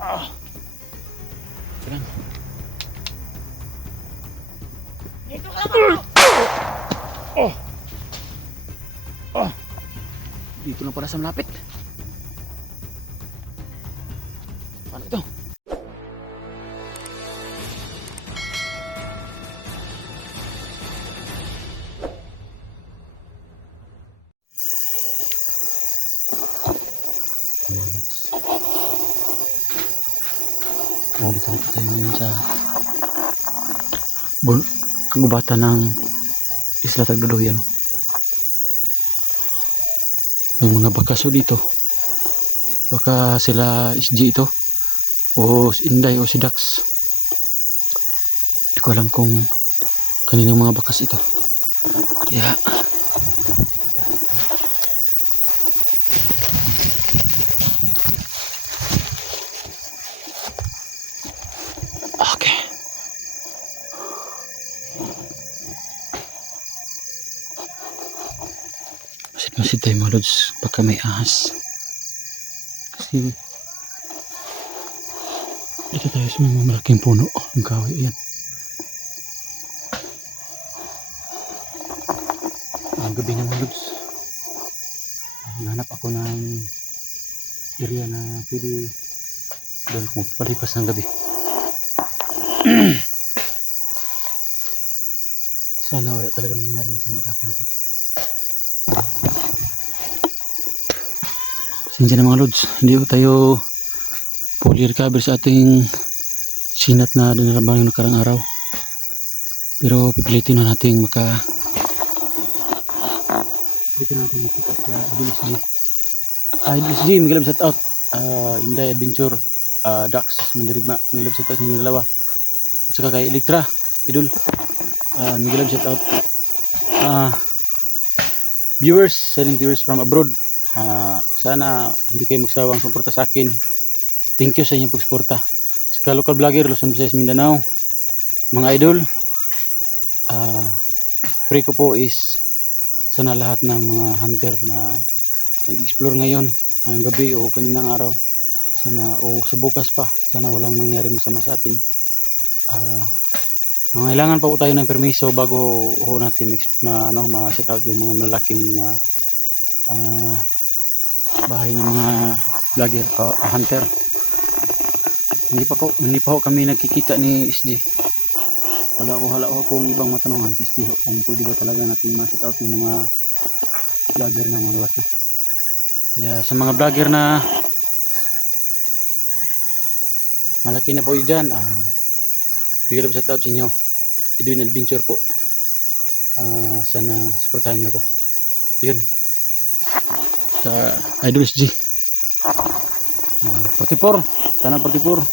Ah, Sarang. Dito ka lang ako. Oh. Oh. Dito lang pala sa malapit. Paano ito? Nandito na tayo ngayon sa kagubatan ng Isla Tagdodoyan. May mga bakaso dito. Baka sila SG ito o si Inday o si Dax. Hindi ko alam kung kaninang mga bakas ito. Kaya okay. Masid tayo mga lods. Baka may ahas. Kasi dito tayo sa mga malaking puno. Ang kahoy yan. Ang gabi na mga lods. Hanap ako ng area na pwede doon kung palipas ng gabi. Sana wala talaga nangyari sa mga ako nito. Pasensya na mga lods, hindi ko tayo fully recover sa ating sinat na dinaraman yung nakarang araw. Pero pipilitin na natin makita sila Idol SG. Idol SG, may galab shout out. Inday Adventure, Dax, Mandirigma, may galab shout out ninyo dalawa. At saka kay Electra, Idol, may galab shout out. Viewers, silent viewers from abroad. Sana hindi kayo magsawang suporta sa akin. Thank you sa inyong pagsuporta. Sa local vlogger Luzon, Visayas, Mindanao, mga idol, pray ko po is sana lahat ng mga hunter na nag-explore ngayon, ngayong gabi o kaninang araw, sana o sa bukas pa, sana walang mangyari masama sa atin. Kailangan pa po tayo ng permiso bago natin ma-check out yung mga malaking mga bahay ng mga vlogger hunter. Hindi pa ho kami nagkikita ni SJ. Wala akong ibang matanungan si SJ kung pwede ba talaga natin ma-set out ng mga vlogger na malaki. Kaya sa mga vlogger na malaki na po yun dyan, bigyan po set out sa inyo. Idwin Adventure po. Sana supportahan nyo ako. Yun. Sa Idol SG. 44. Sana 44.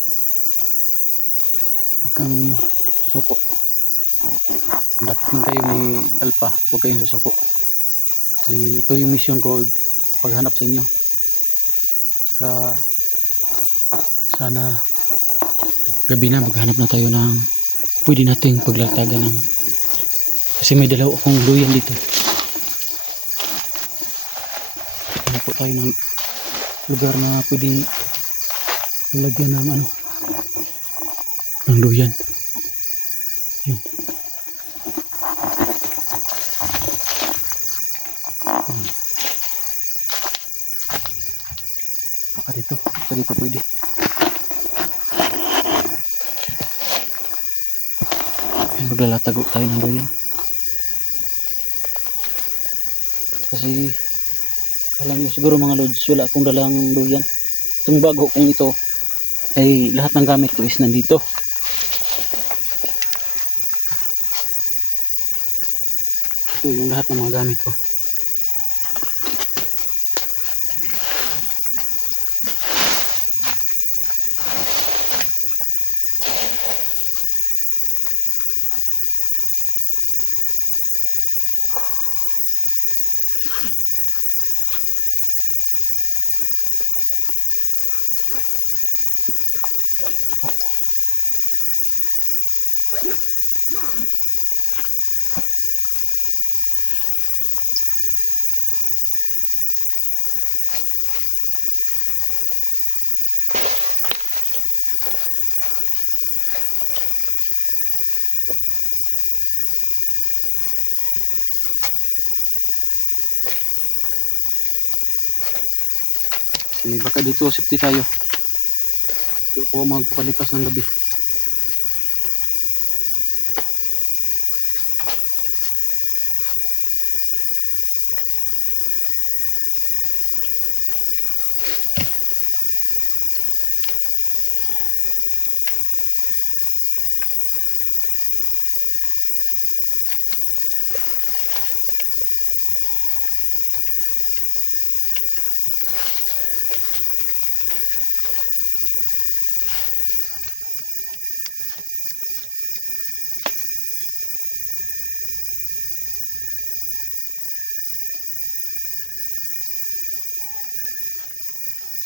Huwag kang susuko. Dakit man kayo ni Alpha, huwag kayong susuko. Kasi ito yung mission ko, paghanap sa inyo. Saka sana gabi na maghanap na tayo ng pwede nating paglaltagan ng, kasi may dalaw akong duyan dito. Hanap po tayo ng lugar na pwedeng lalagyan ng ng duyan. Yun. Baka dito pwede. Yan, maglalatago tayo ng duyan. Kasi kala nyo siguro mga lods, wala akong dalang duyan. Itong bago kong ito ay lahat ng gamit ko is nandito. Ito yung lahat ng mga gamit ko. baka dito safety tayo. Dito po magpapalipas ng gabi.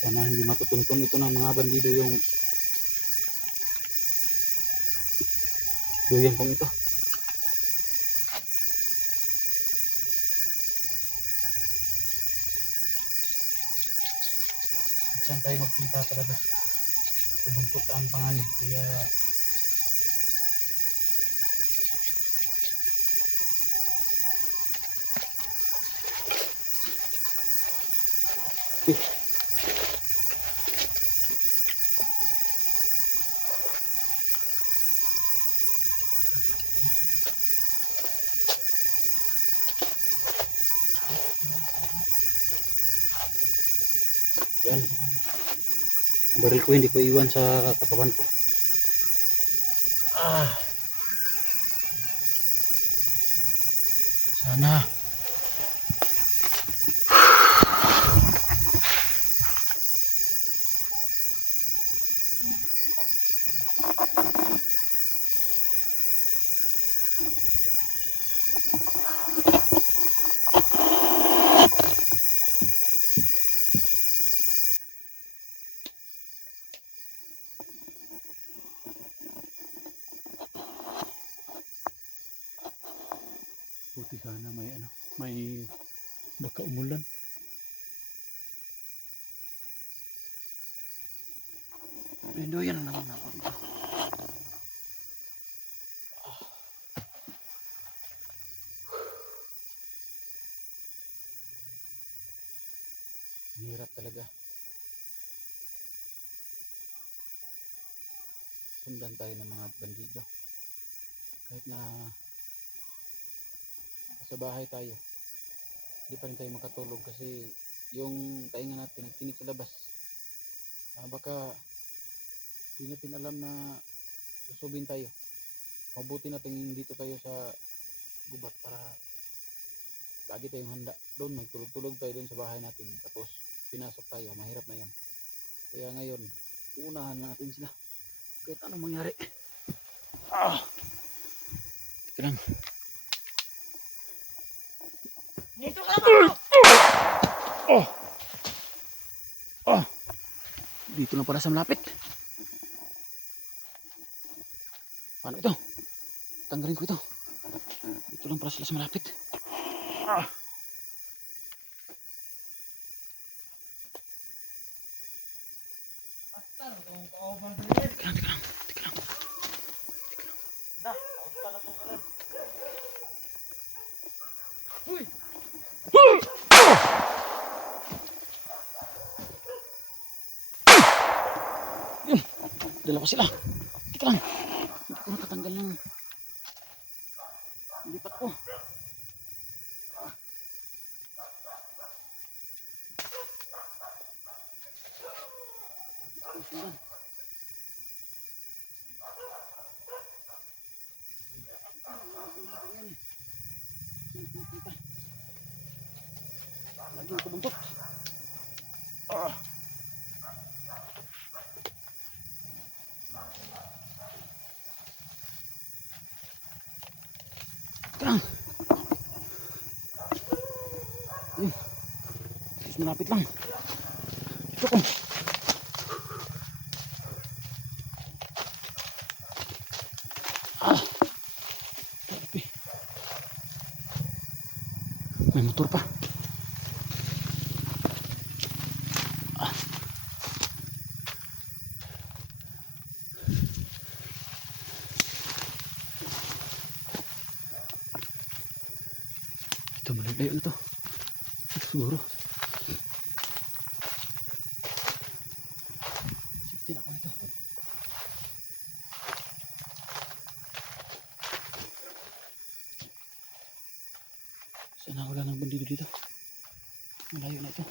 Sana hindi matutuntun ito ng mga bandido yung duyan kong ito. Saan tayo magpunta talaga? Kubungkot ang panganib. Kaya yan. Baril ko hindi ko iwan sa katawan ko. Sana. Buti sana may baka umulan. Pinduyan na naman ako dito. Hirap talaga. Sundan tayo ng mga bandido. Kahit na sa bahay tayo, hindi pa rin tayo makatulog kasi yung tainga natin nagtinig sa labas. Baka hindi natin alam na lusubin tayo. Mabuti natin dito tayo sa gubat para lagi tayong handa. Doon magtulog-tulog tayo doon sa bahay natin, tapos pinasok tayo, mahirap na yan. Kaya ngayon unahan natin sila kahit anong mangyari. Teka lang. Dito ka lang ako. Dito lang pala sa malapit. Paano ito? Tanggalin ko ito. Dito lang pala sila sa malapit. Teka lang. Dala pa sila. Teka lang. Hindi ko natatanggal ng lipat ko. Lagi ko buntot. Malapit lang. Ito ko. May motor pa. Ito malayo na to. Siguro. Sana wala nang bandido dito. Malayo na ito.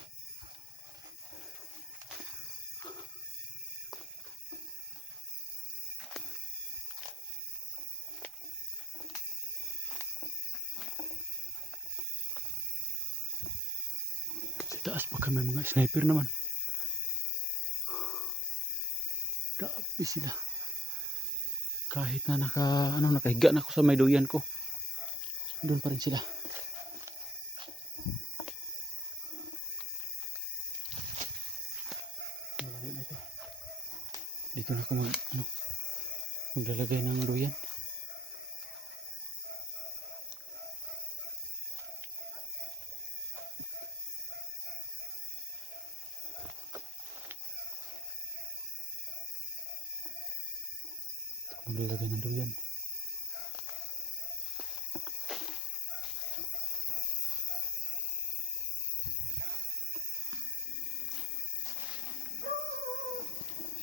Sa taas pa kami mga sniper naman. Grabe sila. Kahit na nakahiga na ako sa may duyan ko. Doon pa rin sila. Malayo na ito. Dito na ako maglalagay ng duyan. Maglalagay ng duyan.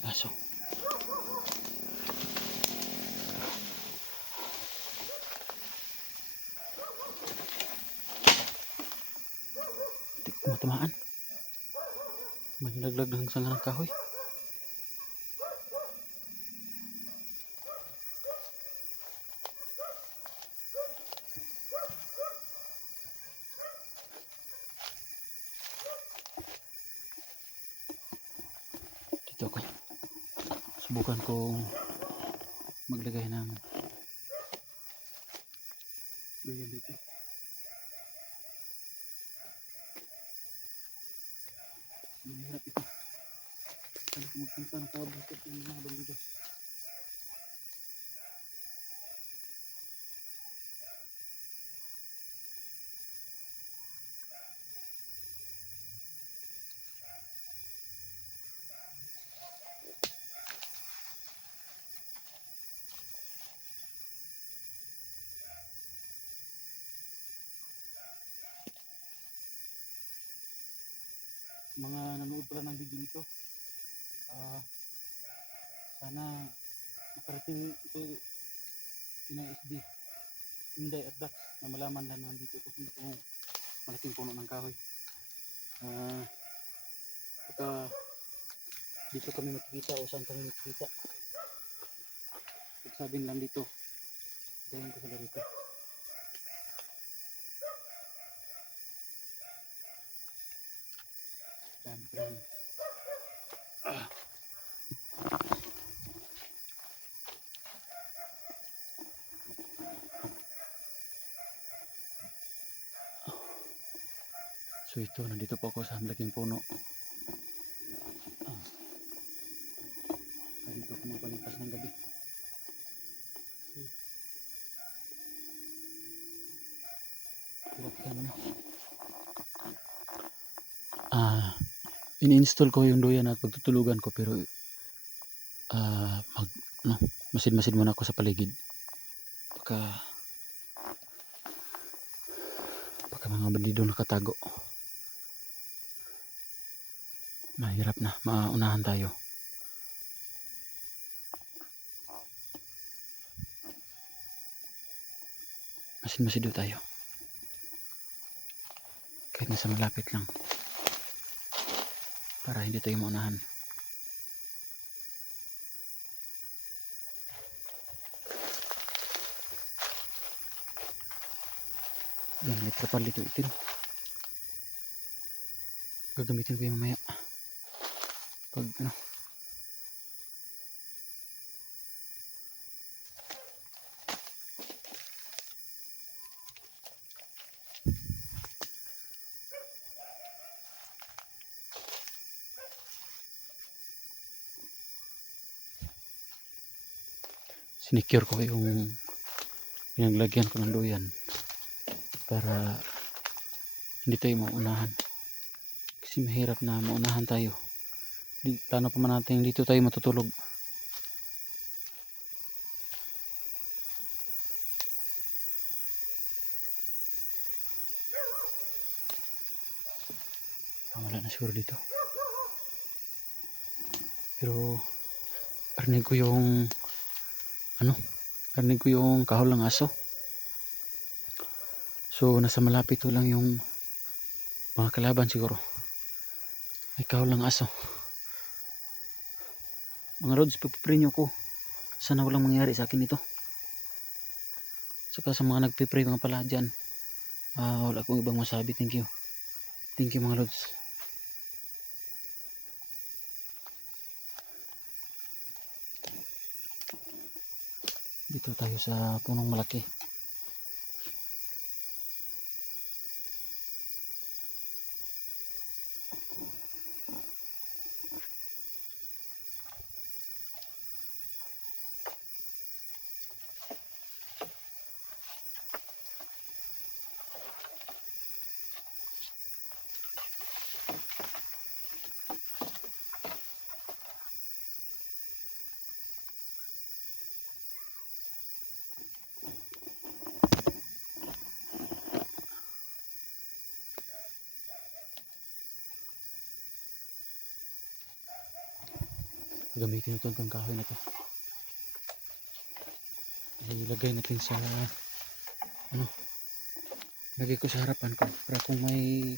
Aso. Hindi ko matamaan. May nilaglag ng sanga ng kahoy. Dito ako. Subukan kong maglagay ng duyan dito. Mahirap ito. Kaya kung magpunta nakabukit yung mga bandido. Mga nanood pala ng video nito, sana makarating ito ina SD Inday at Dax na malaman na nandito ito sa malaking puno ng kahoy. Baka dito kami makikita o saan kami makikita. Sabihin lang dito, gawin ko sa larito. Dami pa rin. So ito, nandito po ako sa malaking puno. Dito ako magpalipas ng gabi. In-install ko yung duyan at pagtutulugan ko, pero masid-masid muna ako sa paligid. Baka mga bandido nakatago. Mahirap na, maunahan tayo. Masid-masid tayo. Kahit nasa malapit lang. Para hindi tayo maunahan. Yan, may trapal dito itin. Gagamitin ko yung mamaya. Pag sinicure ko yung pinaglagyan ko ng duyan para hindi tayo maunahan, kasi mahirap na maunahan tayo. Plano pa man natin dito tayo matutulog. Wala na siguro dito, pero parinig ko yung kahol ng aso. So nasa malapit to lang yung mga kalaban siguro. Ikaw lang aso. Mga lods, pagpipray nyo ko. Sana walang mangyari sa akin ito. Saka sa mga nagpipray mga pala dyan. Wala akong ibang masabi. Thank you. Thank you mga lods. Dito tayo sa punong malaki. Gamitin ito itong kahoy na to. Ilagay natin sa lagay ko sa harapan ko para kung may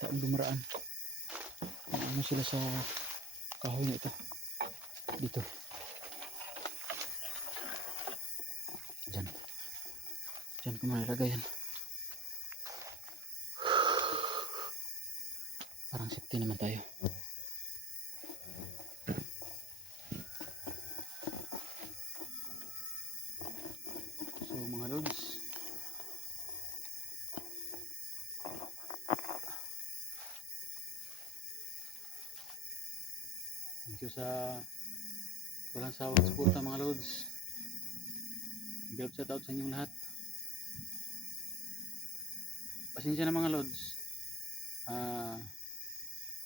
taong dumaraan, ano sila sa kahoy na ito. Dito. Diyan ko mailagay yan. Parang safety naman tayo. So mga lods, thank you sa walang sawang suporta mga lods. Big shout out sa inyong lahat. Pasensya na mga lods.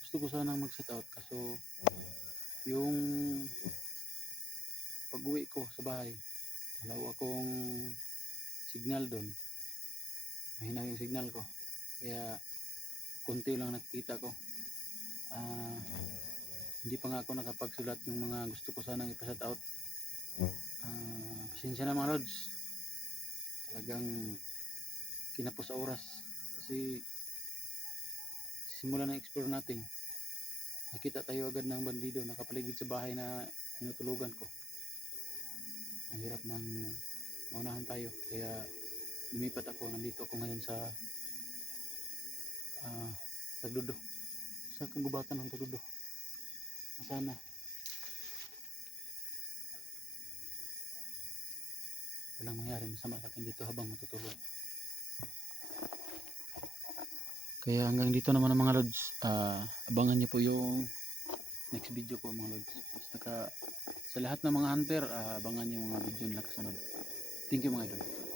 Gusto ko sanang mag shout out kaso yung pag uwi ko sa bahay wala akong signal doon. Mahina yung signal ko. Kaya konti lang nakikita ko. Hindi pa nga ako nakapagsulat yung mga gusto ko sanang ipa-shout out. Pasensya na mga lods. Talagang kinapos sa oras. Kasi simula na explore natin. Nakita tayo agad ng bandido nakapaligid sa bahay na tinutulugan ko. Mahirap nang maunahan tayo. Kaya lumipat ako. Nandito ako ngayon sa Tagludo. Sa kagubatan ng Tagludo. Sana walang mangyari masama sa akin dito habang matutulog. Kaya hanggang dito naman ang mga lods. Abangan niyo po yung next video ko mga lods. Saka sa lahat ng mga hunter, abangan niyo yung mga video nila kasunod. Thank you mga idol.